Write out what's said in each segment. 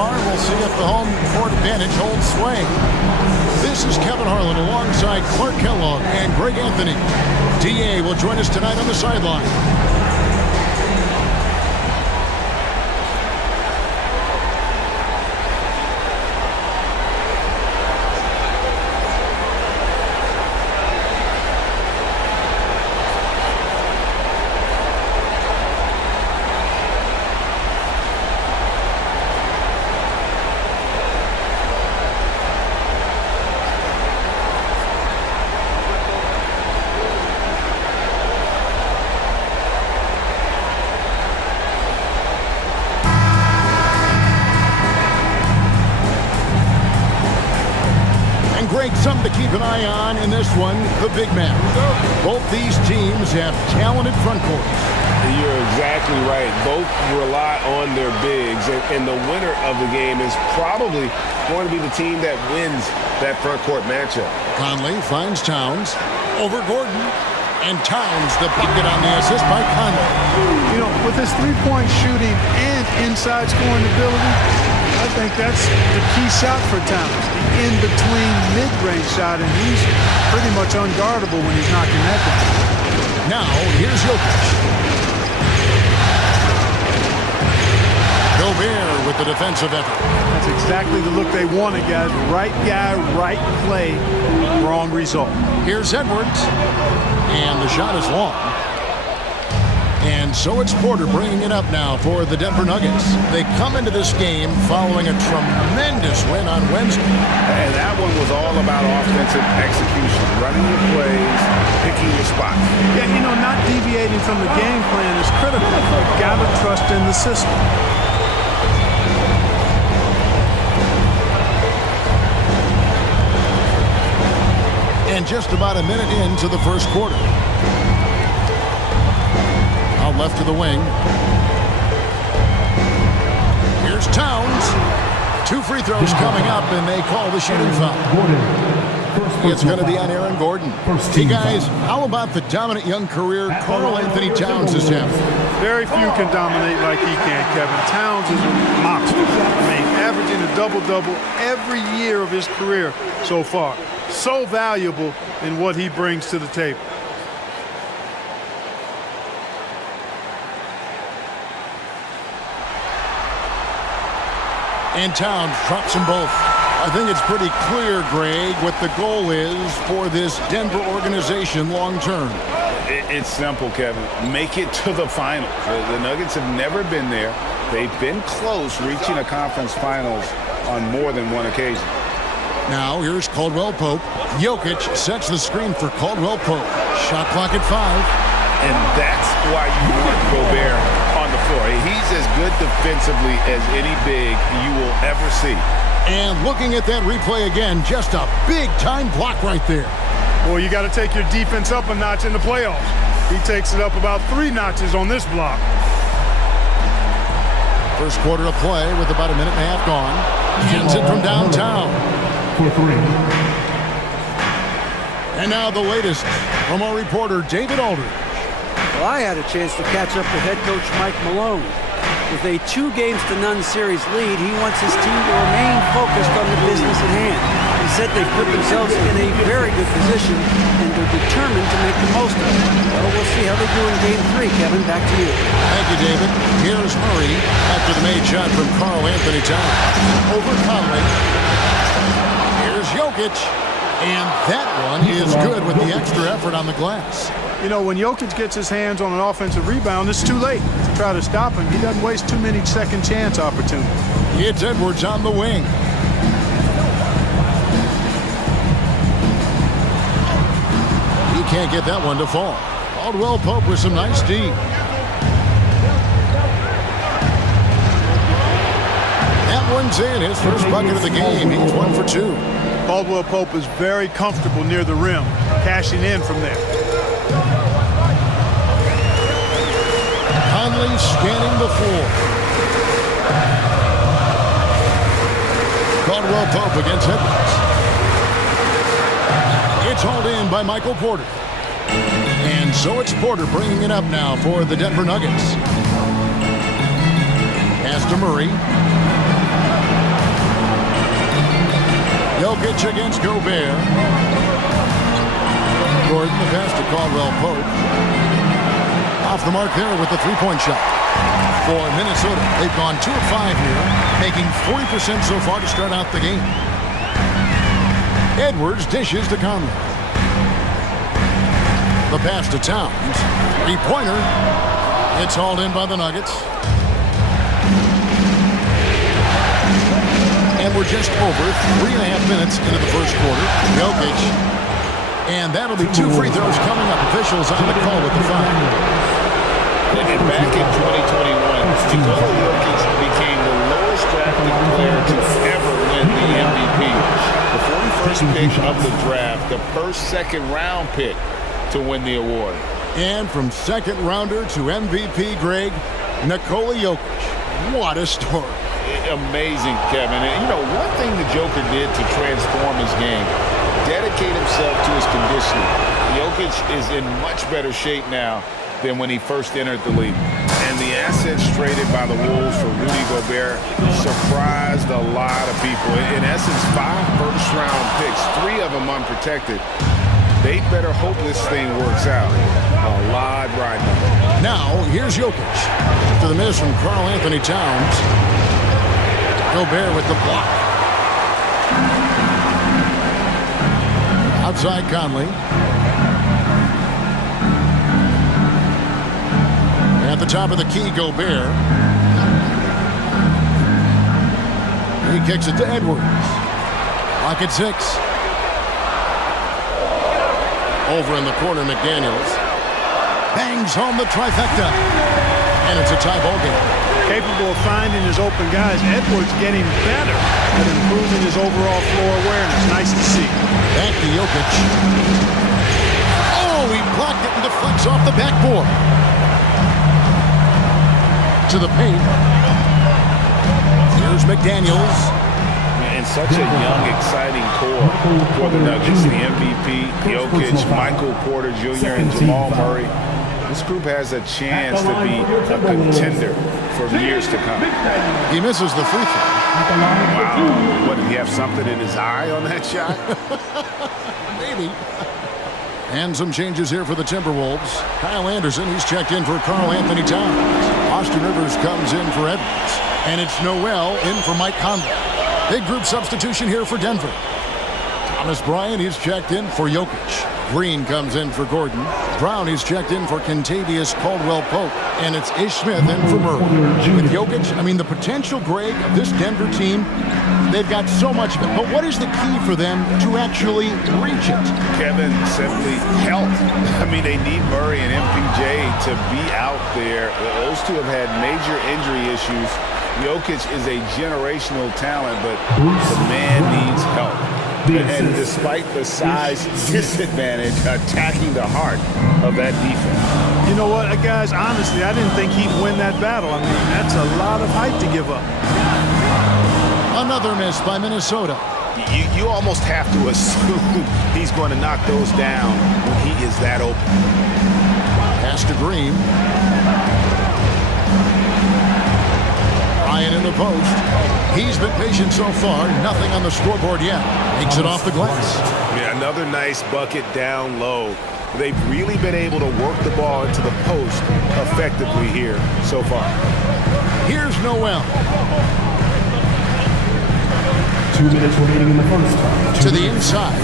far. We'll see if the home court advantage holds sway. This is Kevin Harlan alongside Clark Kellogg and Greg Anthony. DA will join us tonight on the sideline. Something to keep an eye on in this one, the big man. Both these teams have talented front courts. You're exactly right. Both rely on their bigs, and the winner of the game is probably going to be the team that wins that front court matchup. Conley finds Towns over Gordon, and Towns the bucket on the assist by Conley. You know, with his three-point shooting and inside scoring ability, I think that's the key shot for Towns. The in-between mid-range shot, and he's pretty much unguardable when he's knocking that down. Now, here's Jokic. Gobert with the defensive effort. That's exactly the look they wanted, guys. Right guy, right play, wrong result. Here's Edwards, and the shot is long. And so it's Porter bringing it up now for the Denver Nuggets. They come into this game following a tremendous win on Wednesday. And that one was all about offensive execution, running your plays, picking your spots. Yeah, you know, not deviating from the game plan is critical. You've got to trust in the system. And just about a minute into the first quarter. Out left to the wing. Here's Towns. 2 free throws coming up, and they call the shooting foul. It's going to be on Aaron Gordon. Hey, guys, how about the dominant young career Karl Anthony Towns has had? Very few can dominate like he can, Kevin. Towns is a monster. I mean, averaging a double-double every year of his career so far. So valuable in what he brings to the table. And Towns drops them both. I think it's pretty clear, Greg, what the goal is for this Denver organization long term. It's simple, Kevin. Make it to the finals. The Nuggets have never been there. They've been close reaching a conference finals on more than one occasion. Now here's Caldwell Pope. Jokic sets the screen for Caldwell Pope. Shot clock at 5. And that's why you want Gobert on the floor. He's as good defensively as any big you will ever see. And looking at that replay again, just a big-time block right there. Well, you got to take your defense up a notch in the playoffs. He takes it up about 3 notches on this block. First quarter of play with about a minute and a half gone. Gets it from downtown. For 3. And now the latest from our reporter, David Aldridge. Well, I had a chance to catch up with head coach Mike Malone. With a 2-0 series lead, he wants his team to remain focused on the business at hand. He said they've put themselves in a very good position, and they're determined to make the most of it. Well, we'll see how they do in Game 3. Kevin, back to you. Thank you, David. Here's Murray after the made shot from Karl Anthony Towns. Over Conley. Here's Jokic. And that one is good with the extra effort on the glass. You know, when Jokic gets his hands on an offensive rebound, it's too late to try to stop him. He doesn't waste too many second chance opportunities. It's Edwards on the wing. He can't get that one to fall. Caldwell Pope with some nice D. That one's in. His first bucket of the game. He's 1 for 2. Caldwell Pope is very comfortable near the rim, cashing in from there. Conley scanning the floor. Caldwell Pope against Edwards. It's hauled in by Michael Porter. And so it's Porter bringing it up now for the Denver Nuggets. Pass to Murray. pitch against Gobert. Gordon, the pass to Caldwell Pope. Off the mark there with the three-point shot. For Minnesota, they've gone 2 of 5 here, making 40% so far to start out the game. Edwards dishes to Conley. The pass to Towns. Three-pointer. It's hauled in by the Nuggets. And we're just over 3.5 minutes into the first quarter. Jokic. And that'll be 2 free throws coming up. Officials on the call with the foul. And back in 2021, Nikola Jokic became the lowest drafted player to ever win the MVP. The 41st pick of the draft, the first second-round pick to win the award. And from second rounder to MVP, Greg, Nikola Jokic. What a story. Amazing, Kevin. And, you know, one thing the Joker did to transform his game, dedicate himself to his conditioning. Jokic is in much better shape now than when he first entered the league. And the assets traded by the Wolves for Rudy Gobert surprised a lot of people. In essence, 5 first-round picks, 3 of them unprotected. They better hope this thing works out. A lot riding on it. Now, here's Jokic. To the miss from Karl Anthony Towns. Gobert with the block. Outside Conley. At the top of the key, Gobert. He kicks it to Edwards. Lock at 6. Over in the corner, McDaniels. Bangs home the trifecta. And it's a tie ball game. Capable of finding his open guys. Edwards getting better at improving his overall floor awareness. Nice to see. Back to Jokic. Oh, he blocked it and deflects off the backboard. To the paint. Here's McDaniels. And such a young, exciting core for the Nuggets. The MVP, Jokic, Michael Porter Jr., and Jamal Murray. This group has a chance to be a contender for years to come. He misses the free throw. Wow. What, did he have something in his eye on that shot? Maybe. And some changes here for the Timberwolves. Kyle Anderson, he's checked in for Karl Anthony Towns. Austin Rivers comes in for Edwards. And it's Noel in for Mike Conley. Big group substitution here for Denver. Thomas Bryant, he's checked in for Jokic. Green comes in for Gordon. Brown, he's checked in for Kentavious Caldwell-Pope. And it's Ish Smith in for Murray. With Jokic, I mean, the potential, Greg, of this Denver team, they've got so much of it. But what is the key for them to actually reach it? Kevin, simply health. I mean, they need Murray and MPJ to be out there. Those two have had major injury issues. Jokic is a generational talent, but the man needs help. And despite the size disadvantage, attacking the heart of that defense. You know what, guys, honestly, I didn't think he'd win that battle. I mean, that's a lot of height to give up. Another miss by Minnesota. You almost have to assume he's going to knock those down when he is that open. Pass to Green. Ryan in the post. He's been patient so far. Nothing on the scoreboard yet. Makes it off the glass. Yeah, another nice bucket down low. They've really been able to work the ball into the post effectively here so far. Here's Noel. 2 minutes remaining in the first. To the inside.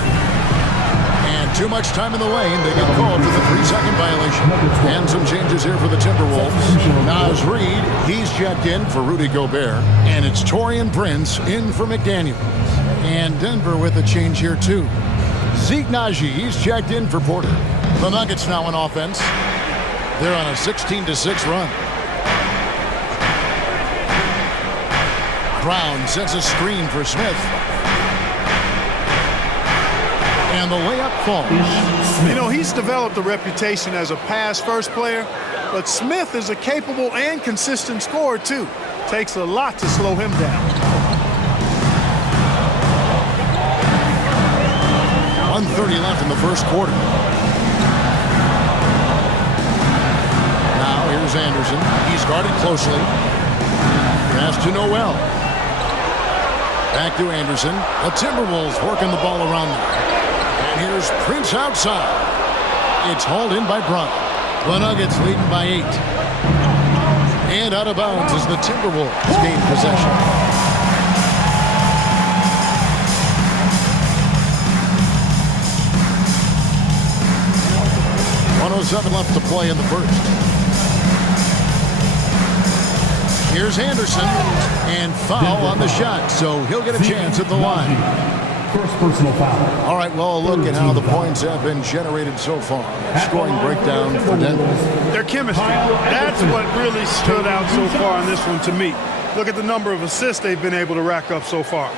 And too much time in the lane. They get called for the 3-second violation. And some changes here for the Timberwolves. Naz Reid, he's checked in for Rudy Gobert. And it's Taurean Prince in for McDaniels. And Denver with a change here too. Zeke Naji, he's checked in for Porter. The Nuggets now on offense. They're on a 16-6 run. Brown sets a screen for Smith. And the layup falls. You know, he's developed a reputation as a pass-first player, but Smith is a capable and consistent scorer, too. Takes a lot to slow him down. 1:30 left in the first quarter. Now here's Anderson. He's guarded closely. Pass to Noel. Back to Anderson. The Timberwolves working the ball around them. And here's Prince outside. It's hauled in by Brown. The Nuggets leading by 8. And out of bounds as the Timberwolves gain possession. 1:07 left to play in the first. Here's Anderson, and foul on the shot, so he'll get a chance at the line. First personal foul. All right, well, a look at how the points have been generated so far. Scoring breakdown for Denver. Their chemistry, that's what really stood out so far in this one to me. Look at the number of assists they've been able to rack up so far.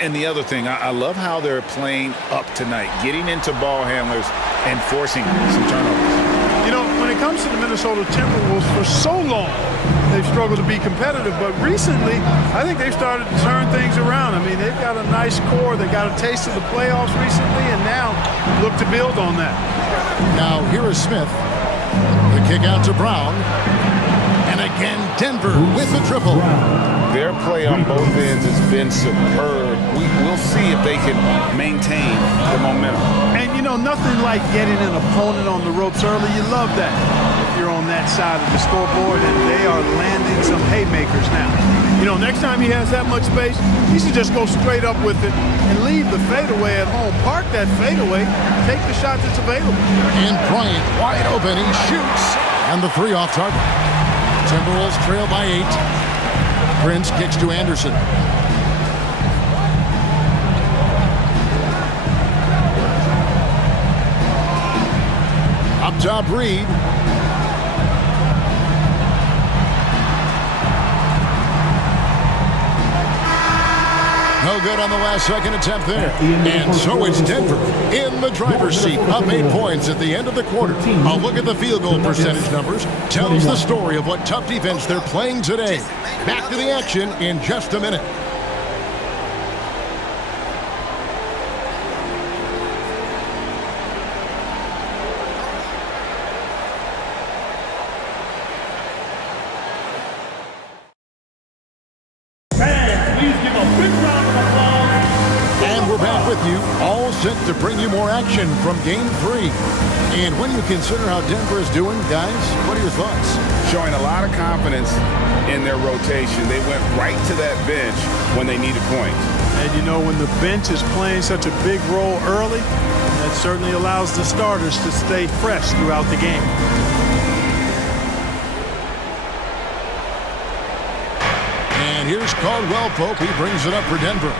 And the other thing, I love how they're playing up tonight, getting into ball handlers and forcing some turnovers. You know, when it comes to the Minnesota Timberwolves, for so long, they've struggled to be competitive. But recently, I think they've started to turn things around. I mean, they've got a nice core. They got a taste of the playoffs recently, and now look to build on that. Now, here is Smith. The kick out to Brown. And again, Denver with the triple. Their play on both ends has been superb. We'll see if they can maintain the momentum. And, you know, nothing like getting an opponent on the ropes early. You love that. If you're on that side of the scoreboard, and they are landing some haymakers now. You know, next time he has that much space, he should just go straight up with it and leave the fadeaway at home. Park that fadeaway, take the shot that's available. And Bryant wide open. He shoots. And the three off target. Timberwolves trail by 8. Prince kicks to Anderson. Up top, Reed. No good on the last second attempt there. And so it's Denver in the driver's seat, up 8 points at the end of the quarter. A look at the field goal percentage numbers tells the story of what tough defense they're playing today. Back to the action in just a minute. Set to bring you more action from Game 3. And when you consider how Denver is doing, guys, what are your thoughts? Showing a lot of confidence in their rotation. They went right to that bench when they needed points. And you know, when the bench is playing such a big role early, that certainly allows the starters to stay fresh throughout the game. And here's Caldwell Pope. He brings it up for Denver.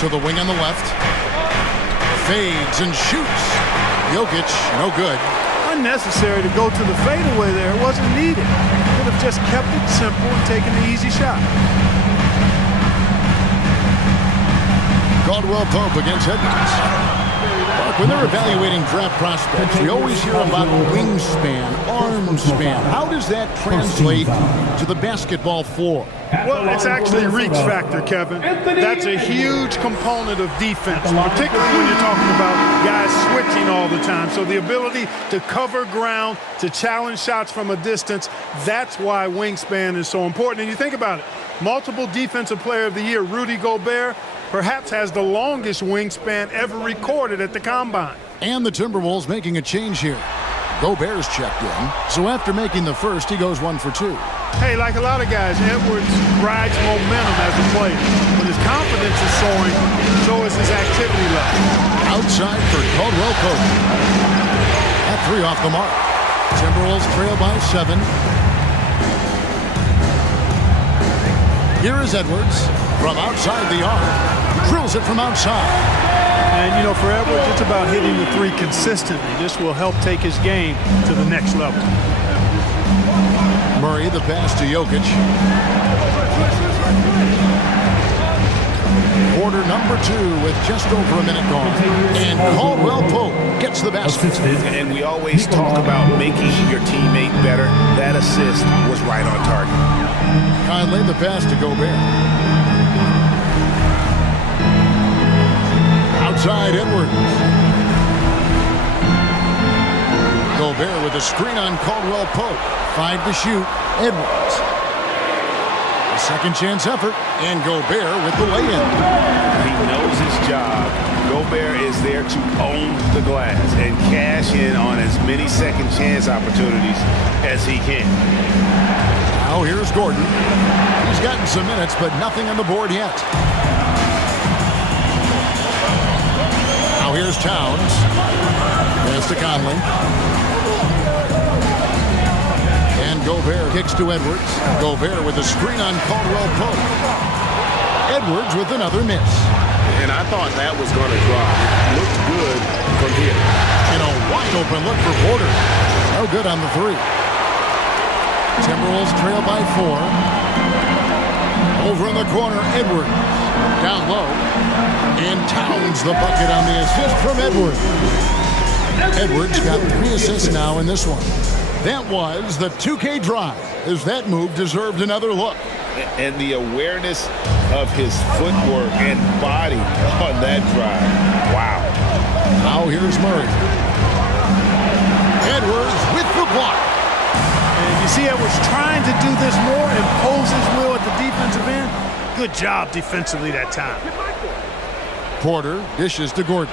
To the wing on the left. Fades and shoots. Jokic, no good. Unnecessary to go to the fadeaway there. It wasn't needed. Could have just kept it simple and taken the easy shot. Caldwell Pope against Edmonds. Mark, when they're evaluating draft prospects, we always hear about wingspan, arm span. How does that translate to the basketball floor? Well, it's actually reach factor, Kevin. That's a huge component of defense, particularly when you're talking about guys switching all the time. So the ability to cover ground, to challenge shots from a distance, that's why wingspan is so important. And you think about it, multiple Defensive Player of the Year, Rudy Gobert, perhaps has the longest wingspan ever recorded at the Combine. And the Timberwolves making a change here. Gobert's checked in, so after making the first, he goes 1 for 2. Hey, like a lot of guys, Edwards rides momentum as a player. When his confidence is soaring, so is his activity level. Outside for Caldwell Pope. At 3 off the mark. Timberwolves trail by 7. Here is Edwards from outside the arc. Drills it from outside. And, you know, for Edwards, it's about hitting the three consistently. This will help take his game to the next level. Murray, the pass to Jokic. Quarter number 2 with just over a minute gone. And Caldwell Pope gets the basket. And we always talk about making your teammate better. That assist was right on target. Conley, the pass to Gobert. Outside Edwards. Gobert with a screen on Caldwell Pope. 5 to shoot. Edwards. The Second chance effort, and Gobert with the lay-in. He knows his job. Gobert is there to own the glass and cash in on as many second chance opportunities as he can. Now here's Gordon. He's gotten some minutes, but nothing on the board yet. Now here's Towns. Pass to Conley. And Gobert kicks to Edwards. Gobert with a screen on Caldwell Pope. Edwards with another miss. And I thought that was going to drop. It looked good from here. And a wide open look for Porter. No good on the three. Timberwolves trail by 4. Over in the corner, Edwards. Down low. And Towns the bucket on the assist from Edwards. Edwards got 3 assists now in this one. That was the 2K drive, as that move deserved another look. And the awareness of his footwork and body on that drive. Wow. Now here's Murray. Edwards with the block. And you see Edwards trying to do this more, impose his will at the defensive end. Good job defensively that time. Porter dishes to Gordon.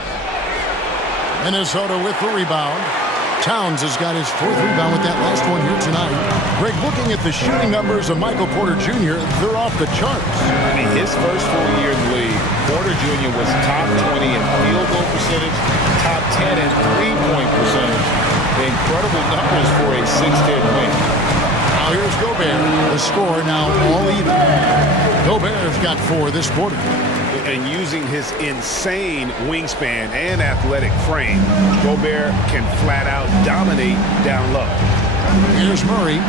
Minnesota with the rebound. Towns has got his 4th rebound with that last one here tonight. Greg, looking at the shooting numbers of Michael Porter Jr., they're off the charts. I mean, his first full year in the league, Porter Jr. was top 20 in field goal percentage, top 10 in three-point percentage. Incredible numbers for a 6'10" wing. Now here's Gobert. The score now all even. Gobert's got 4 this quarter. And using his insane wingspan and athletic frame, Gobert can flat out dominate down low. Here's Murray.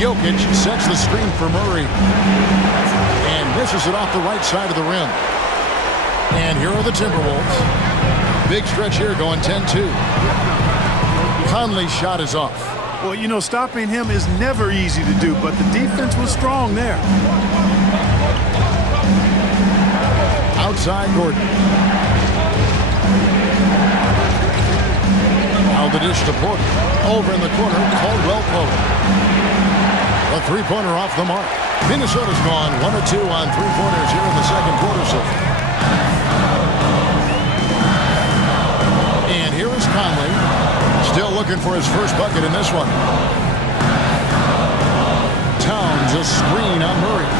Jokic sets the screen for Murray. And misses it off the right side of the rim. And here are the Timberwolves. Big stretch here going 10-2. Conley's shot is off. Well, you know, stopping him is never easy to do, but the defense was strong there. Outside Gordon. Now the dish to Porter. Over in the corner, Caldwell Pope. A three-pointer off the mark. Minnesota's gone 1 of 2 on three-pointers here in the second quarter so far. And here is Conley. Still looking for his first bucket in this one. Towns a screen on Murray.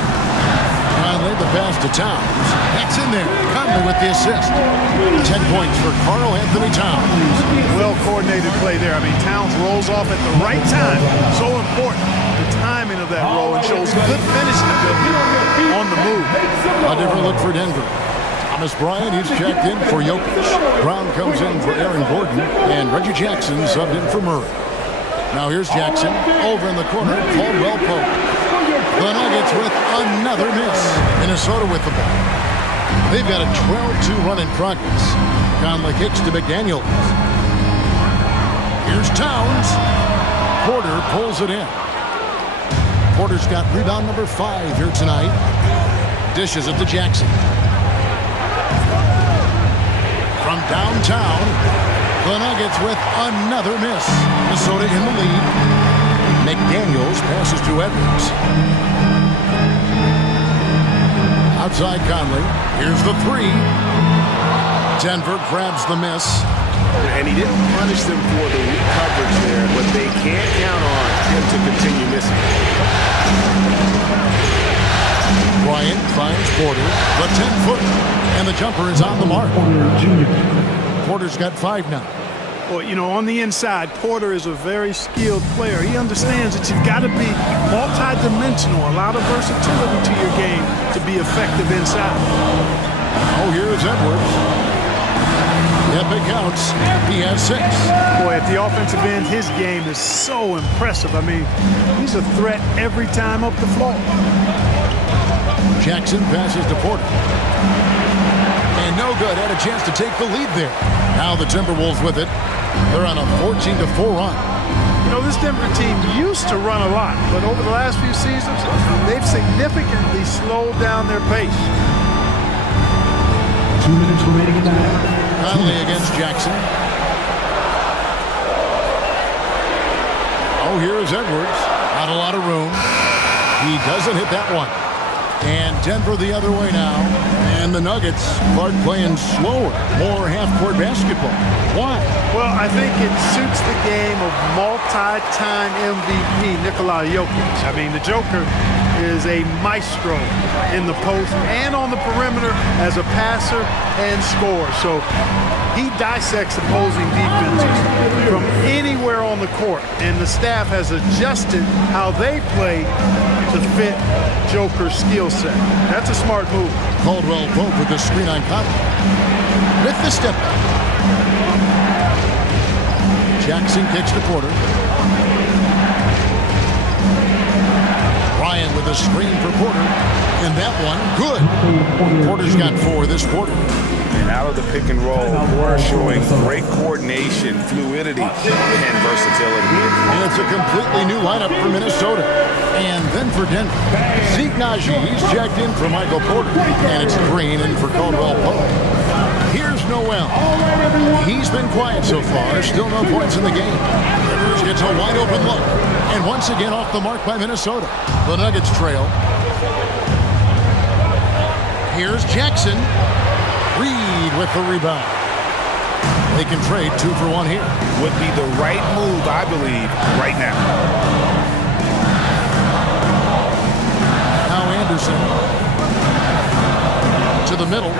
Conley the pass to Towns. That's in there. Conley with the assist. 10 points for Karl Anthony Towns. Well-coordinated play there. I mean, Towns rolls off at the right time. So important. The timing of that roll and shows good finishing ability on the move. A different look for Denver. Thomas Bryant, he's checked in for Jokic. Brown comes in for Aaron Gordon. And Reggie Jackson subbed in for Murray. Now here's Jackson. Over in the corner, Caldwell Pope. The Nuggets with another miss. Minnesota with the ball. They've got a 12-2 run in progress. Conley kicks to McDaniels. Here's Towns. Porter pulls it in. Porter's got rebound number 5 here tonight. Dishes it to Jackson. From downtown, the Nuggets with another miss. Minnesota in the lead. McDaniels passes to Edwards. Outside Conley. Here's the 3. Denver grabs the miss. And he didn't punish them for the weak coverage there, but they can't count on him to continue missing. Bryant finds Porter. The 10-footer. And the jumper is on the mark. Porter's got 5 now. Well, you know, on the inside, Porter is a very skilled player. He understands that you've got to be multi-dimensional, a lot of versatility to your game to be effective inside. Oh, here's Edwards. If it counts, he has 6. Boy, at the offensive end, his game is so impressive. I mean, he's a threat every time up the floor. Jackson passes to Porter. And no good. Had a chance to take the lead there. Now the Timberwolves with it. They're on a 14-4 run. You know, this Denver team used to run a lot, but over the last few seasons, they've significantly slowed down their pace. 2 minutes remaining in the half. Conley against Jackson. Oh, here is Edwards. On Not a lot of room. He doesn't hit that one. And Denver the other way now. And the Nuggets start playing slower, more half-court basketball. Why? Well, I think it suits the game of multi-time MVP Nikola Jokic. I mean, the Joker is a maestro in the post and on the perimeter as a passer and scorer. So he dissects opposing defenses from anywhere on the court, and the staff has adjusted how they play to fit Joker's skill set. That's a smart move. Caldwell Pope with the screen on Conley. With the step back. Jackson kicks to Porter. Ryan with a screen for Porter. And that one, good. Porter's got 4 this quarter. And out of the pick and roll, Porter showing great coordination, fluidity, and versatility. And it's a completely new lineup for Minnesota. And then for Denver, Zeke Naji, he's jacked in for Michael Porter. And it's Green in for Caldwell Pope. Here's Noel. He's been quiet so far, still no points in the game. Rivers gets a wide open look. And once again off the mark by Minnesota. The Nuggets trail. Here's Jackson. Reed with the rebound. They can trade 2 for 1 here. Would be the right move, I believe, right now. Now Anderson to the middle.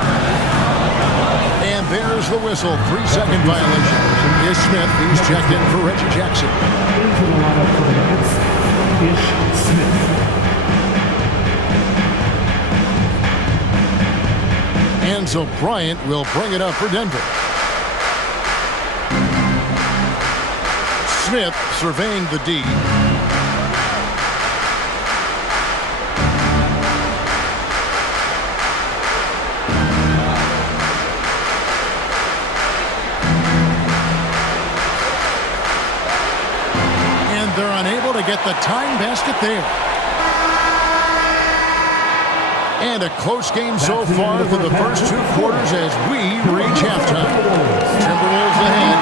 And there's the whistle. 3-second violation. Ish Smith, he's checked in for Reggie Jackson. Into the lineup for the Nuggets, Ish Smith. Enzo Bryant will bring it up for Denver. Smith surveying the D. And they're unable to get the tying basket there. And a close game so far for the first 2 quarters as we reach halftime. Timberwolves ahead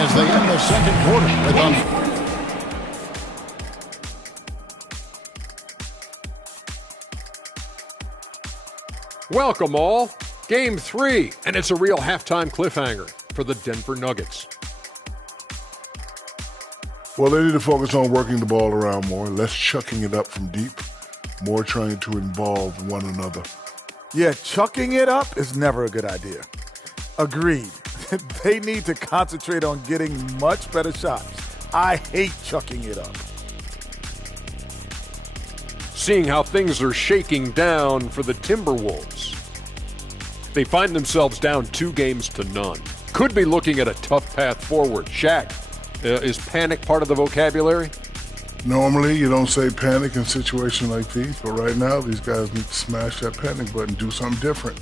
as they end the second quarter with Welcome all. Game 3, and it's a real halftime cliffhanger for the Denver Nuggets. Well, they need to focus on working the ball around more, less chucking it up from deep, more trying to involve one another. Yeah, chucking it up is never a good idea. Agreed. They need to concentrate on getting much better shots. I hate chucking it up. Seeing how things are shaking down for the Timberwolves. They find themselves down 2 games to none. Could be looking at a tough path forward. Shaq, is panic part of the vocabulary? Normally, you don't say panic in situations like these, but right now, these guys need to smash that panic button, do something different.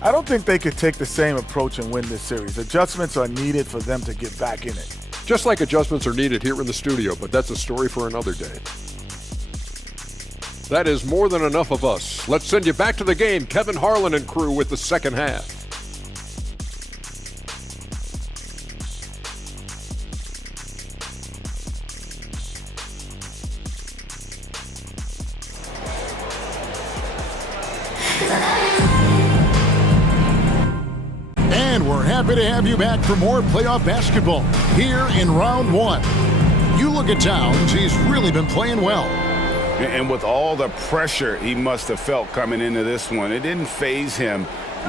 I don't think they could take the same approach and win this series. Adjustments are needed for them to get back in it. Just like adjustments are needed here in the studio, but that's a story for another day. That is more than enough of us. Let's send you back to the game. Kevin Harlan and crew with the second half. And we're happy to have you back for more playoff basketball here in round 1. You look at Towns, he's really been playing well. And with all the pressure he must have felt coming into this one, it didn't faze him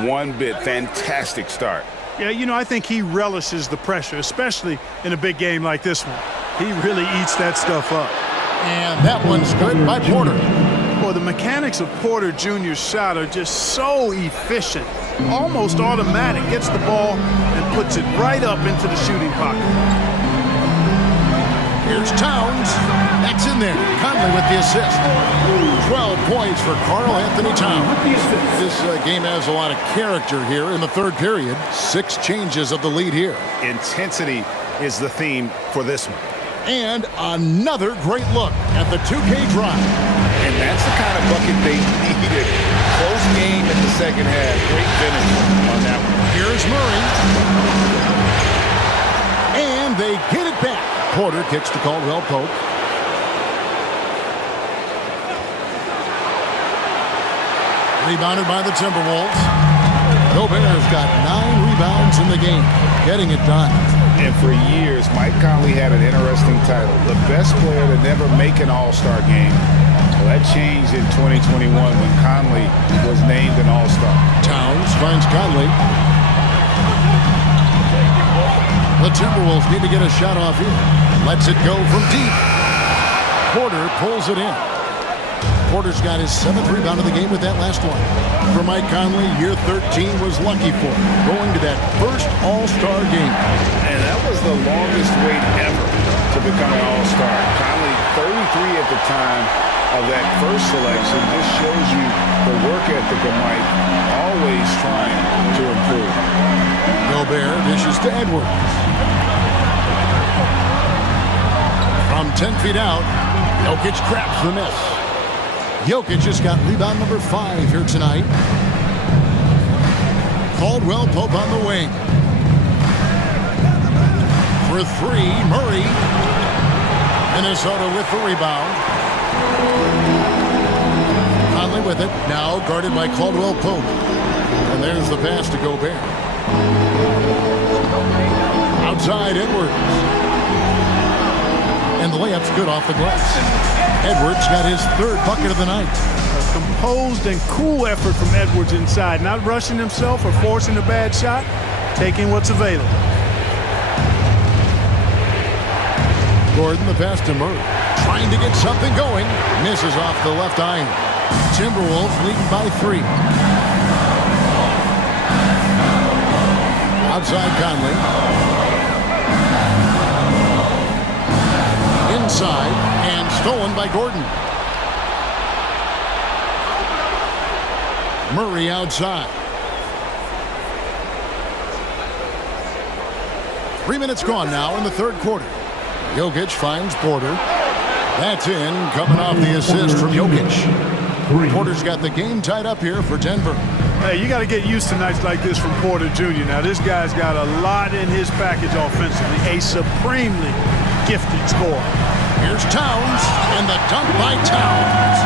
one bit. Fantastic start. Yeah, you know, I think he relishes the pressure, especially in a big game like this one. He really eats that stuff up. And that one's good by Porter. Well, the mechanics of Porter Jr.'s shot are just so efficient, almost automatic. Gets the ball and puts it right up into the shooting pocket. Here's Towns. That's in there. Conley with the assist. 12 points for Karl Anthony Towns. This game has a lot of character here in the third period. 6 changes of the lead here. Intensity is the theme for this one. And another great look at the 2K drive. And that's the kind of bucket they needed. Close game in the second half. Great finish on that one. Here's Murray. And they get it back. Porter kicks to Caldwell Pope. Rebounded by the Timberwolves. Gobert's got 9 rebounds in the game, getting it done. And for years, Mike Conley had an interesting title, the best player to never make an All-Star game. Well, that changed in 2021 when Conley was named an All-Star. Towns finds Conley. The Timberwolves need to get a shot off here. Lets it go from deep. Porter pulls it in. Porter's got his 7th rebound of the game with that last one. For Mike Conley, year 13 was lucky for him, going to that first All-Star game. And that was the longest wait ever to become an All-Star. Conley, 33 at the time of that first selection, just shows you the work ethic of Mike, always trying to improve. Gobert dishes to Edwards. From 10 feet out, Jokic traps the miss. Jokic just got rebound number 5 here tonight. Caldwell Pope on the wing. For 3, Murray. Minnesota with the rebound. Conley with it, now guarded by Caldwell Pope. And there's the pass to Gobert. Outside Edwards. And the layup's good off the glass. Edwards got his 3rd bucket of the night. A composed and cool effort from Edwards inside, not rushing himself or forcing a bad shot, taking what's available. Gordon the pass to Murray. Trying to get something going. Misses off the left iron. Timberwolves leading by 3. Outside Conley. Inside and stolen by Gordon. Murray outside. 3 minutes gone now in the 3rd quarter. Jokic finds Porter. That's in, coming off the assist from Jokic. Porter's got the game tied up here for Denver. Hey, you got to get used to nights like this from Porter Jr. Now, this guy's got a lot in his package offensively. A supremely gifted scorer. Here's Towns, and the dunk by Towns.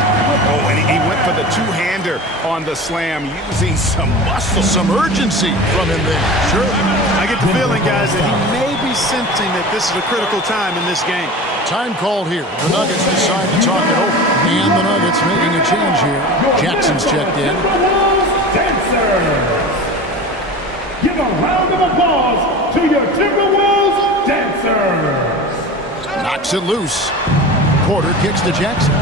Oh, and he went for the two-hander on the slam, using some muscle. Some urgency from him there. Sure. I get the feeling, guys, that he may be sensing that this is a critical time in this game. Time called here. The Nuggets decide to talk it over. And the Nuggets making a change here. Jackson's checked in. Dancers! Give a round of applause to your Timberwolves dancers! Knocks it loose. Porter kicks to Jackson.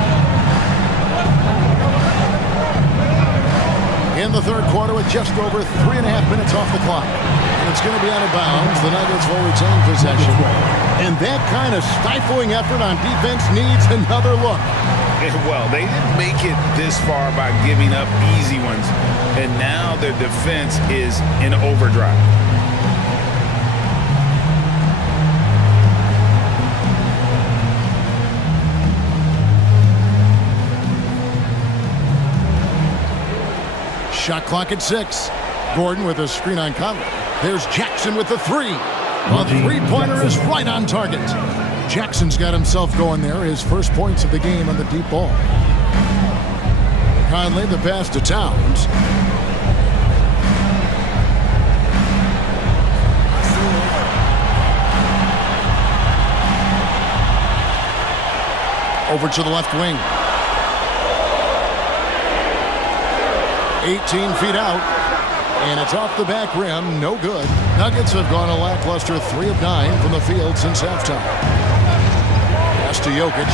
In the 3rd quarter with just over 3.5 minutes off the clock. And it's going to be out of bounds. The Nuggets will retain possession. And that kind of stifling effort on defense needs another look. Well, they didn't make it this far by giving up easy ones. And now their defense is in overdrive. Shot clock at 6. Gordon with a screen on Conley. There's Jackson with the 3. A 3-pointer is right on target. Jackson's got himself going there. His first points of the game on the deep ball. Conley the pass to Towns. Over to the left wing. 18 feet out, and it's off the back rim, no good. Nuggets have gone a lackluster 3 of 9 from the field since halftime. Pass to Jokic.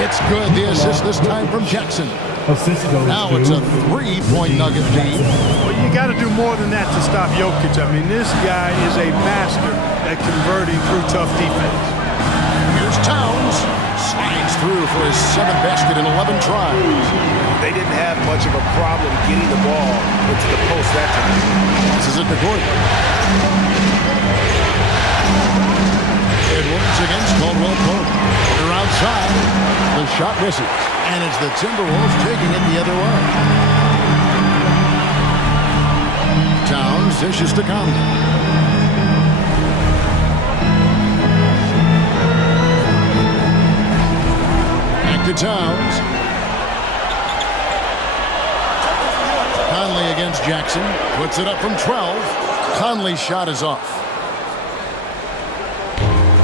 It's good, the assist this time from Jackson. Now it's a 3-point Nugget lead. Well, you got to do more than that to stop Jokic. I mean, this guy is a master at converting through tough defense. Here's Towns. Slides through for his 7th basket in 11 tries. They didn't have much of a problem getting the ball into the post that time. This is it to Gordon. Edwards against Caldwell Pope. They're outside. The shot misses. And it's the Timberwolves taking it the other way. Towns dishes to Conley. To Towns. Defends Jackson. Puts it up from 12. Conley's shot is off.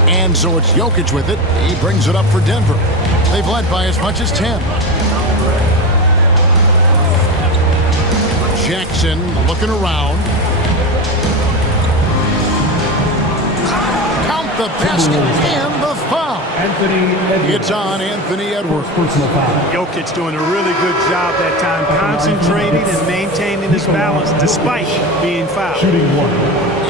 And so it's Jokic with it. He brings it up for Denver. They've led by as much as 10. Jackson looking around. Count the basket and the foul. It's on Anthony Edwards. Jokic doing a really good job that time, concentrating and maintaining his balance despite being fouled.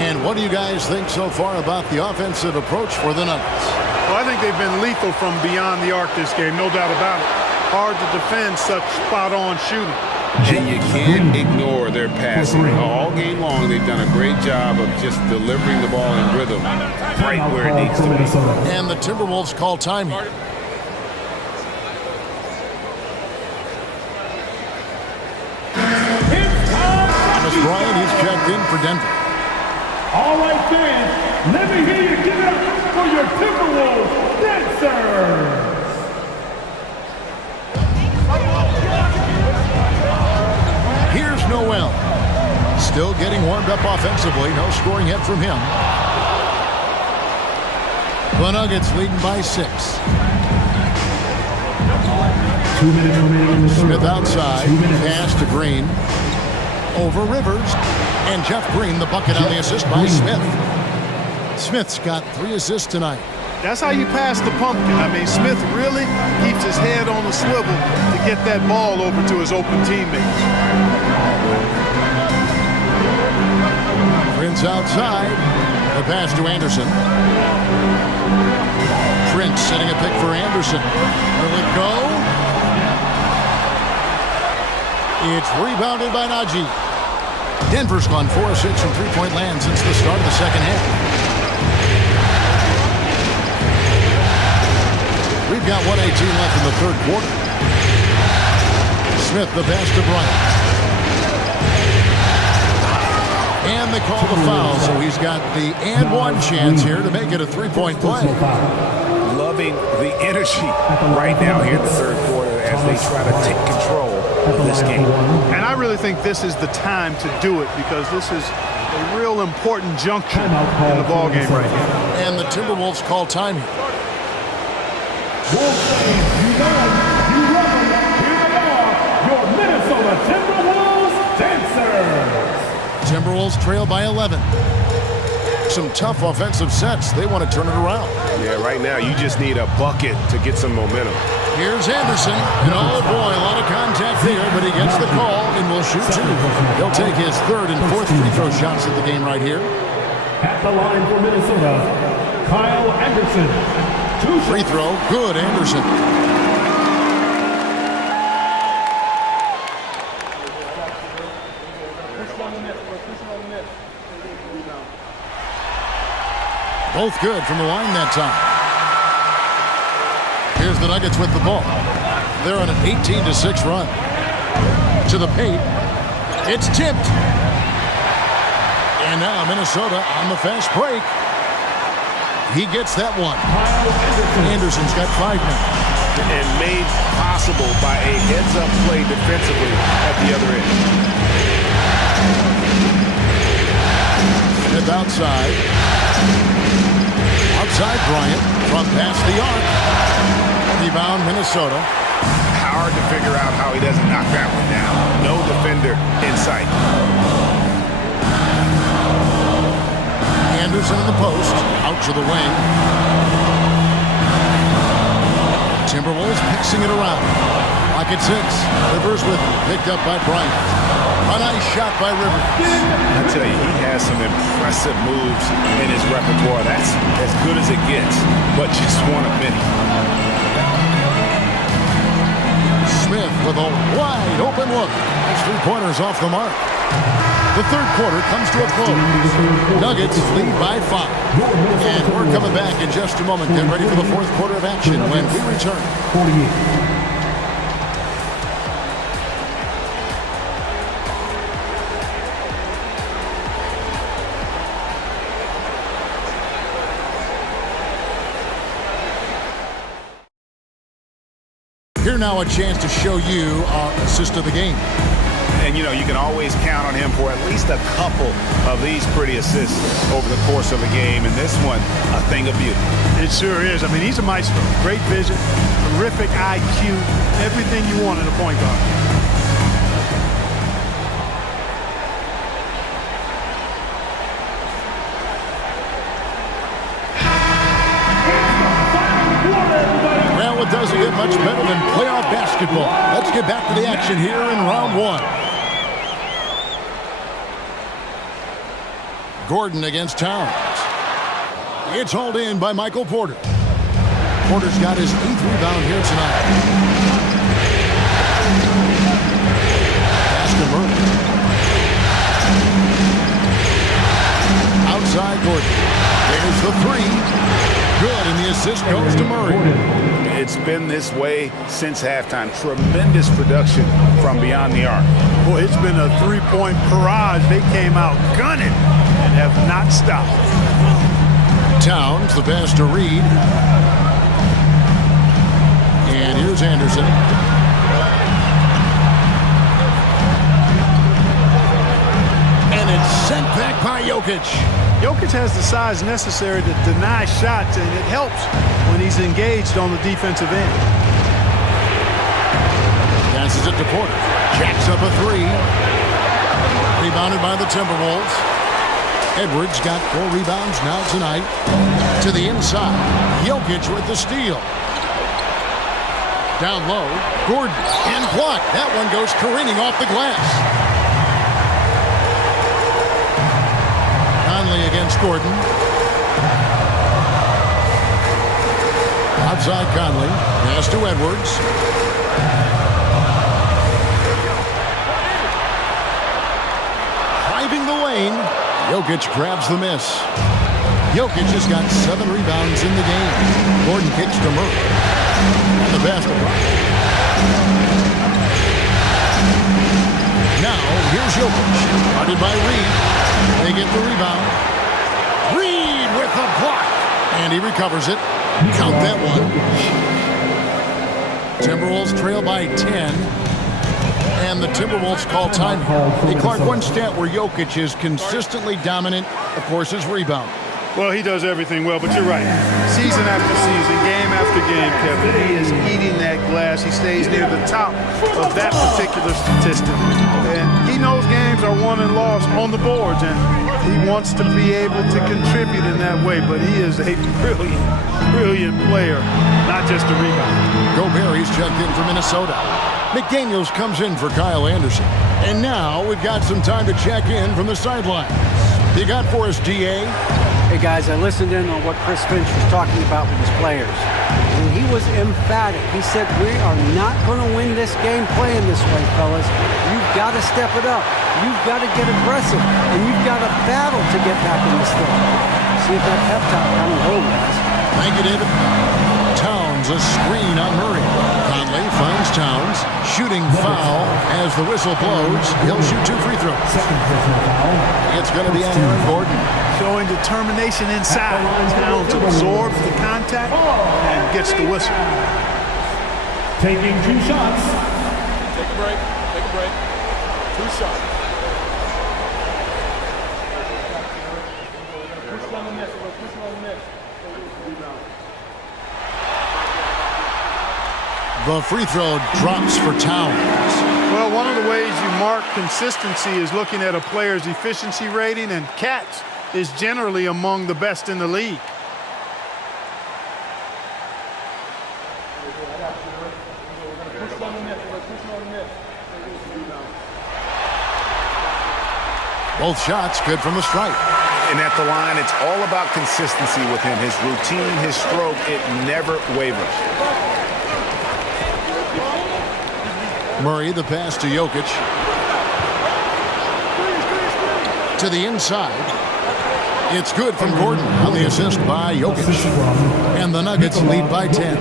And what do you guys think so far about the offensive approach for the Nuggets? Well, I think they've been lethal from beyond the arc this game, no doubt about it. Hard to defend such spot-on shooting. And you can't ignore their passing. All game long, they've done a great job of just delivering the ball in rhythm right where it needs to be. And the Timberwolves call time here. Thomas Bryant, he's checked in for Denver. All right, fans, let me hear you give it up for your Timberwolves dancers. Here's Noel. Still getting warmed up offensively. No scoring yet from him. The Nuggets leading by 6. 2 minutes remaining in the third. Smith outside. Pass to Green. Over Rivers. And Jeff Green, the bucket on the assist by Smith. Smith's got 3 assists tonight. That's how you pass the pumpkin. I mean, Smith really keeps his head on the swivel to get that ball over to his open teammates. Prince outside. The pass to Anderson. Prince setting a pick for Anderson. Will it go? It's rebounded by Najee. Denver's gone 4 of 6 from three-point land since the start of the second half. We've got 1:18 left in the third quarter. Smith, the pass to Bryant. And they call the foul, so he's got the and one chance here to make it a three-point play. Loving the energy right now here in the third quarter as they try to take control of this game. And I really think this is the time to do it because this is a real important junction in the ballgame right here. And the Timberwolves call time here. Wolves fans, you know them, you love them. Here they are, your Minnesota Timberwolves dancers. Timberwolves trail by 11. Some tough offensive sets. They want to turn it around. Yeah, right now you just need a bucket to get some momentum. Here's Anderson. And oh boy, a lot of contact there, but he gets the call and will shoot 2. He'll take his 3rd and 4th free throw shots at the game right here. At the line for Minnesota, Kyle Anderson. 2 Free throw, good, Anderson. Both good from the line that time. Here's the Nuggets with the ball. They're on an 18-6 run. To the paint. It's tipped. And now Minnesota on the fast break. He gets that one. Anderson's got 5 now. And made possible by a heads-up play defensively at the other end. Smith outside. Outside Bryant. From past the arc. Rebound Minnesota. Hard to figure out how he doesn't knock that one down. No defender in sight. Anderson in the post, out to the wing. Timberwolves mixing it around. Pocket 6. Rivers with it. Picked up by Bryant. A nice shot by Rivers. I tell you, he has some impressive moves in his repertoire. That's as good as it gets, but just one of many. Smith with a wide open look. Those 3-pointers off the mark. The third quarter comes to a close. Nuggets lead by 5. And we're coming back in just a moment. Get ready for the fourth quarter of action when we return. 48. Here now a chance to show you our assist of the game. And, you know, you can always count on him for at least a couple of these pretty assists over the course of a game. And this one, a thing of beauty. It sure is. I mean, he's a maestro. Great vision, terrific IQ, everything you want in a point guard. Well, it doesn't get much better than playoff basketball. Let's get back to the action here in round one. Gordon against Towns. It's hauled in by Michael Porter. Porter's got his 8th rebound here tonight. Pass to Murray. Outside Gordon. There's the 3. Good, and the assist goes to Murray. It's been this way since halftime. Tremendous production from beyond the arc. Boy, it's been a three-point barrage. They came out gunning and have not stopped. Towns, the pass to Reed. And here's Anderson. And it's sent back by Jokic. Jokic has the size necessary to deny shots, and it helps when he's engaged on the defensive end. Passes it to Porter. Jacks up a 3. Rebounded by the Timberwolves. Edwards got 4 rebounds now tonight. To the inside. Jokic with the steal. Down low. Gordon. And blocked. That one goes careening off the glass. Conley against Gordon. Outside Conley. Pass to Edwards. Driving the lane. Jokic grabs the miss. Jokic has got 7 rebounds in the game. Gordon kicks to Murray. And the basket. Now, here's Jokic. Guarded by Reed. They get the rebound. Reed with the block. And he recovers it. Count that one. Timberwolves trail by 10. And the Timberwolves call time. Hey, Clark, one stat where Jokic is consistently dominant, of course, is rebound. Well, he does everything well, but you're right. Season after season, game after game, Kevin, he is eating that glass. He stays near the top of that particular statistic. And he knows games are won and lost on the boards, and he wants to be able to contribute in that way. But he is a brilliant, brilliant player, not just a rebounder. Gobert, he's checked in for Minnesota. McDaniels comes in for Kyle Anderson. And now we've got some time to check in from the sidelines. You got for us, DA? Hey guys, I listened in on what Chris Finch was talking about with his players. And he was emphatic. He said, we are not going to win this game playing this way, fellas. You've got to step it up. You've got to get aggressive. And you've got to battle to get back in this thing. See if that pep talk down the road, guys. Thank you, David. Towns, a screen on Murray. Conley finds Towns. Shooting foul as the whistle blows. He'll shoot 2 free throws. It's going to be on Aaron Gordon. Showing determination inside. Towns absorbs the contact and gets the whistle. Taking 2 shots. Take a break. Take a break. 2 shots. The free throw drops for Towns. Well, one of the ways you mark consistency is looking at a player's efficiency rating, and catch is generally among the best in the league. Both shots good from the stripe. And at the line, it's all about consistency with him. His routine, his stroke, it never wavers. Murray, the pass to Jokic. To the inside. It's good from Gordon on the assist by Jokic. And the Nuggets lead by 10.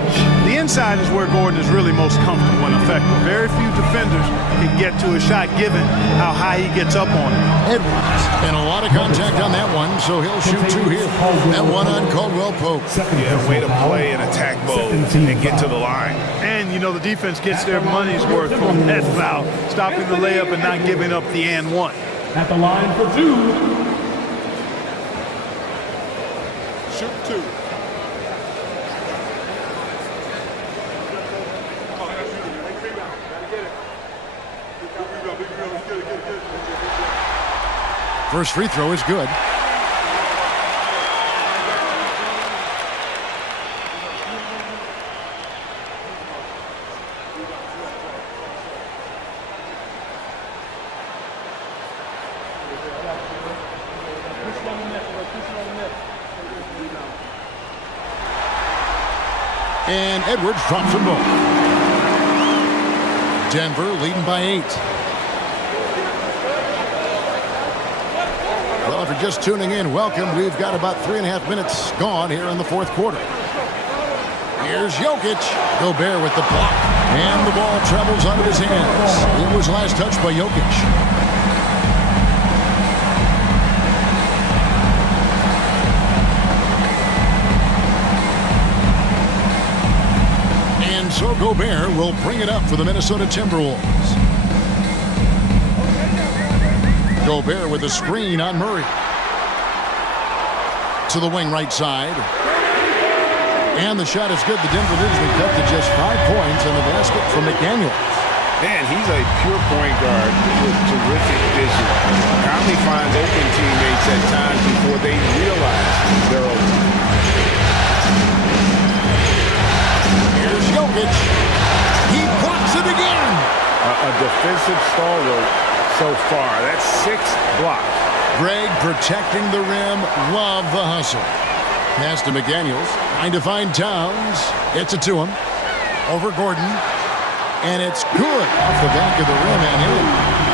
The inside is where Gordon is really most comfortable and effective. Very few defenders can get to a shot given how high he gets up on it. Edwards. And a lot of contact on that one, so he'll shoot 2 here. That one on Caldwell Pope. Yeah, way to play in attack mode and get to the line. And, you know, the defense gets their money's worth on that foul, stopping the layup and not giving up the and one. At the line for 2. Shoot 2. First free throw is good. And Edwards drops them both. Denver leading by 8. Well, if you're just tuning in, welcome. We've got about 3.5 minutes gone here in the fourth quarter. Here's Jokic. Gobert with the block. And the ball travels out of his hands. It was last touched by Jokic. So Gobert will bring it up for the Minnesota Timberwolves. Gobert with a screen on Murray. To the wing right side. And the shot is good. The Denver Nuggets cut to just 5 points in the basket from McDaniels. Man, he's a pure point guard with terrific vision. Conley finds open teammates at times before they realize they're open. Jokic. He blocks it again. A defensive stalwart so far. That's 6 blocks. Greg protecting the rim. Love the hustle. Pass to McDaniels. Trying to find Towns. Gets it to him. Over Gordon. And it's good off the back of the rim and in.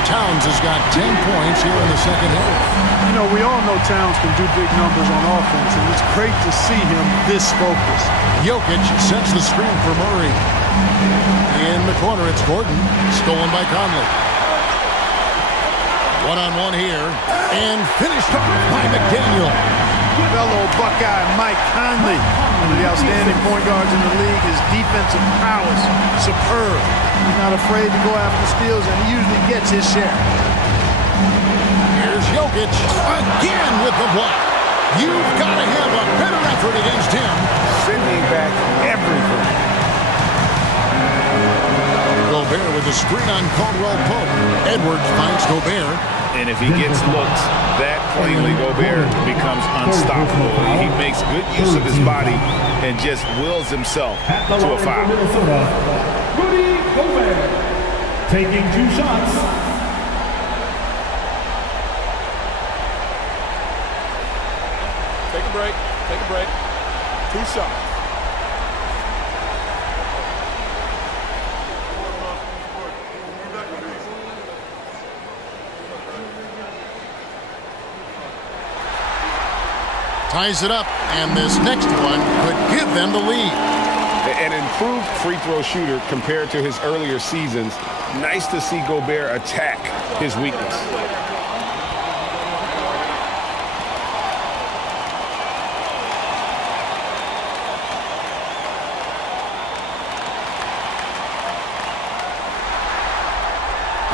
Towns has got 10 points here in the second half. You know, we all know Towns can do big numbers on offense, and it's great to see him this focused. Jokic sets the screen for Murray. In the corner, it's Gordon. Stolen by Conley. One-on-one here. And finished off by McDaniel. Fellow Buckeye Mike Conley, one of the outstanding point guards in the league. His defensive prowess, superb. He's not afraid to go after steals, and he usually gets his share. Here's Jokic again with the block. You've got to have a better effort against him. Sending back everything. Gobert with the screen on Caldwell Pope. Edwards finds Gobert. And if he gets looks that plainly, Gobert becomes unstoppable. He makes good use of his body and just wills himself to a foul. Rudy Gobert taking 2 shots. Take a break. Take a break. 2 shots. Ties it up, and this next one could give them the lead. An improved free throw shooter compared to his earlier seasons. Nice to see Gobert attack his weakness.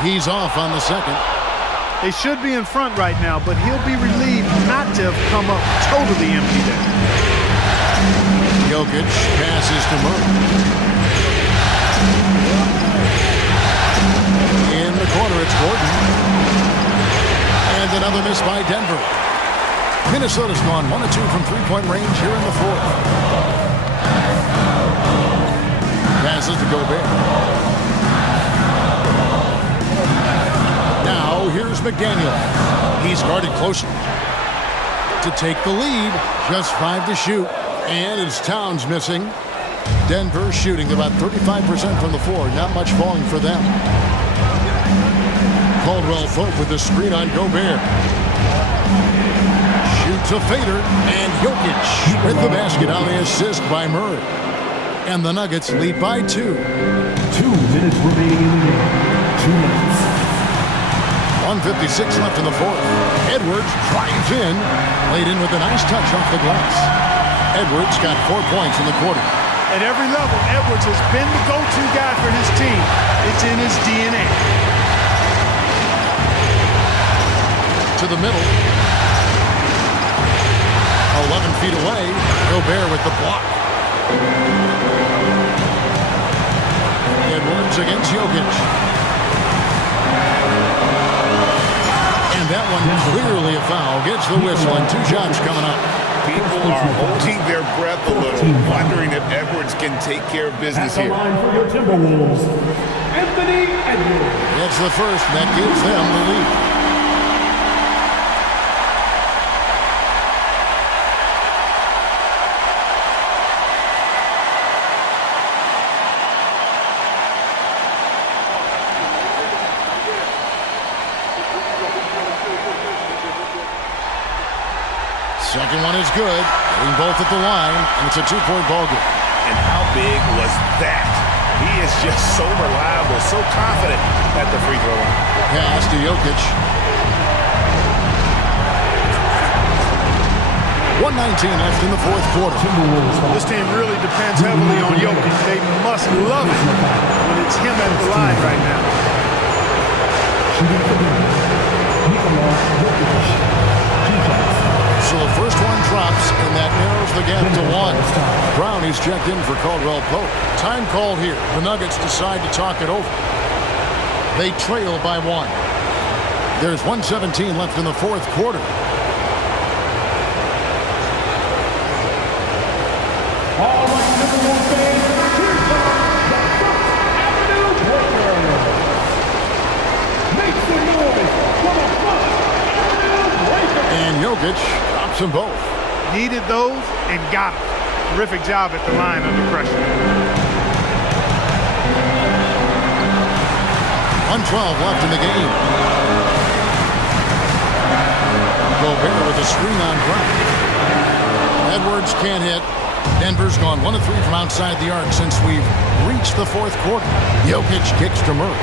He's off on the second. They should be in front right now, but he'll be relieved not to have come up totally empty there. Jokic passes to Murray. In the corner, it's Gordon. And another miss by Denver. Minnesota's gone 1 of 2 from three-point range here in the fourth. Passes to Gobert. Now, here's McDaniel. He's guarded closely to take the lead. Just 5 to shoot. And it's Towns missing. Denver shooting about 35% from the floor. Not much falling for them. Caldwell Pope with the screen on Gobert. to Fader, and Jokic with the basket on the assist by Murray. And the Nuggets lead by 2. 2 minutes remaining in the game. 2 minutes. 1:56 left in the fourth. Edwards drives in, laid in with a nice touch off the glass. Edwards got 4 points in the quarter. At every level, Edwards has been the go-to guy for his team. It's in his DNA. To the middle. 11 feet away. Gobert with the block. Edwards against Jokic. And that one clearly a foul. Gets the whistle and 2 shots coming up. People are holding their breath a little, wondering if Edwards can take care of business At the here. line for your Timberwolves, Anthony Edwards. That's the first. That gives them the lead. Second one is good. Getting both at the line, and it's a 2-point ball game. And how big was that? He is just so reliable, so confident at the free throw line. Pass to Jokic. 1:19 left in the fourth quarter. This team really depends heavily on Jokic. They must love it when it's him at the line right now. So the first one drops, and that narrows the gap to 1. Brown is checked in for Caldwell Pope. Time called here. The Nuggets decide to talk it over. They trail by 1. There's 1:17 left in the fourth quarter. All right, Timberwolves fans, here comes the First Avenue Warrior. Make some noise for the First Avenue Warrior. And Jokic drops them both. Needed those and got them. Terrific job at the line under pressure. 1:12 left in the game. Gobert with a screen on Brown. Edwards can't hit. Denver's gone 1 of 3 from outside the arc since we've reached the fourth quarter. Jokic kicks to Murray.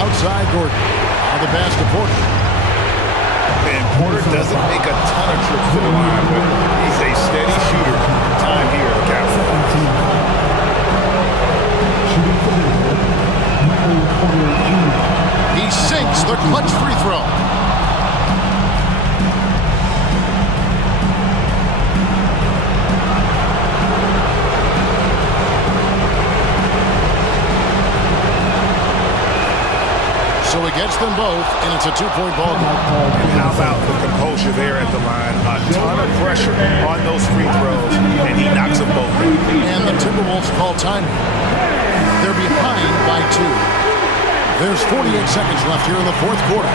Outside Gordon. Now the pass to Porter. And Porter doesn't make a ton of trips to the line, but he's a steady shooter. Time here to capitalize. He sinks the clutch free throw. So he gets them both, and it's a 2-point ball game. And how about the composure there at the line? A ton of pressure on those free throws, and he knocks them both in. And the Timberwolves call time. They're behind by 2. There's 48 seconds left here in the fourth quarter.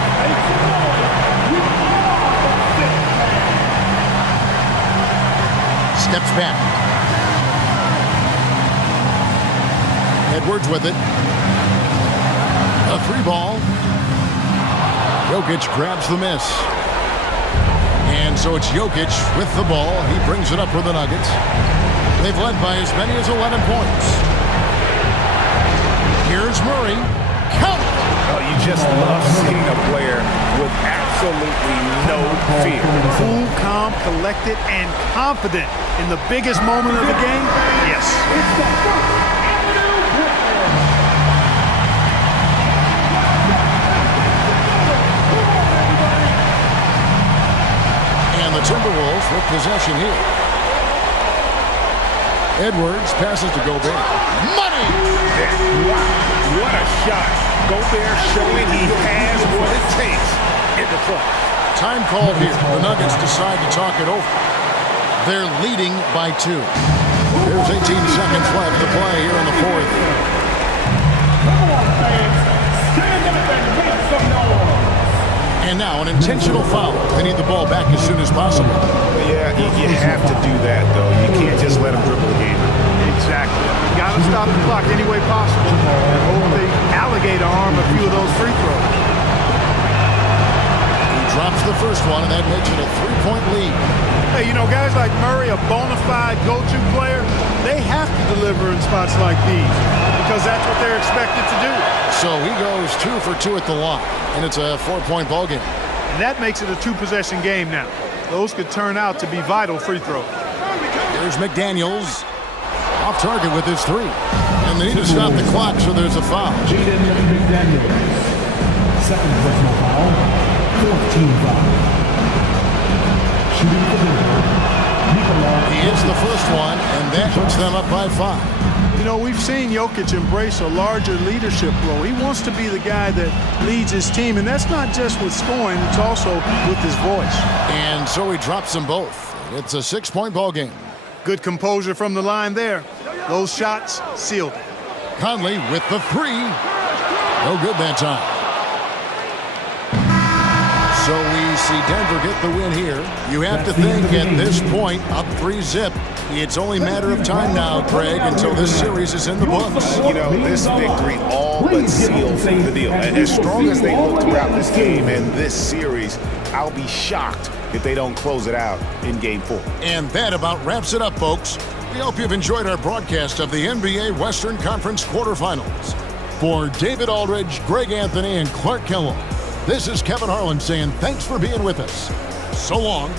Steps back. Edwards with it. A 3 ball. Jokic grabs the miss. And so it's Jokic with the ball. He brings it up for the Nuggets. They've led by as many as 11 points. Here's Murray. Count! Oh, you just love seeing a player with absolutely no fear. Cool, calm, collected, and confident in the biggest moment of the game. Yes. It's the First Avenue Warrior. And the Timberwolves with possession here. Edwards passes to Gobert. Money! Wow, what a shot. Gobert showing he has what it takes in the clutch. Time called here. The Nuggets decide to talk it over. They're leading by 2. There's 18 seconds left to play here in the fourth. Come on, fans. Stand up and make some noise. And now an intentional foul. They need the ball back as soon as possible. Yeah, you have to do that, though. You can't just let him dribble the game. Exactly. Got to stop the clock any way possible. And hope they alligator arm a few of those free throws. drops the first one, and that makes it a 3-point lead. Hey, you know, guys like Murray, a bona fide go-to player, they have to deliver in spots like these because that's what they're expected to do. So he goes 2 for 2 at the line, and it's a 4-point ball game. And that makes it a 2-possession game now. Those could turn out to be vital free throws. Here's McDaniels. Off target with his 3. And they need to stop the clock, so there's a foul. Jaden McDaniels. Second personal foul. 4th team foul. Shooting for He hits the first one, and that puts them up by 5. You know, we've seen Jokic embrace a larger leadership role. He wants to be the guy that leads his team, and that's not just with scoring, it's also with his voice. And so he drops them both. It's a 6-point ball game. Good composure from the line there. Those shots sealed it. Conley with the 3. No good that time. So we see Denver get the win here. You have to think at this point, up 3-zip. It's only a matter of time now, Craig, until this series is in the books. You know, this victory all but seals the deal. As strong as they look throughout this game and this series, I'll be shocked if they don't close it out in Game 4. And that about wraps it up, folks. We hope you've enjoyed our broadcast of the NBA Western Conference quarterfinals. For David Aldridge, Greg Anthony, and Clark Kellogg, this is Kevin Harlan saying thanks for being with us. So long.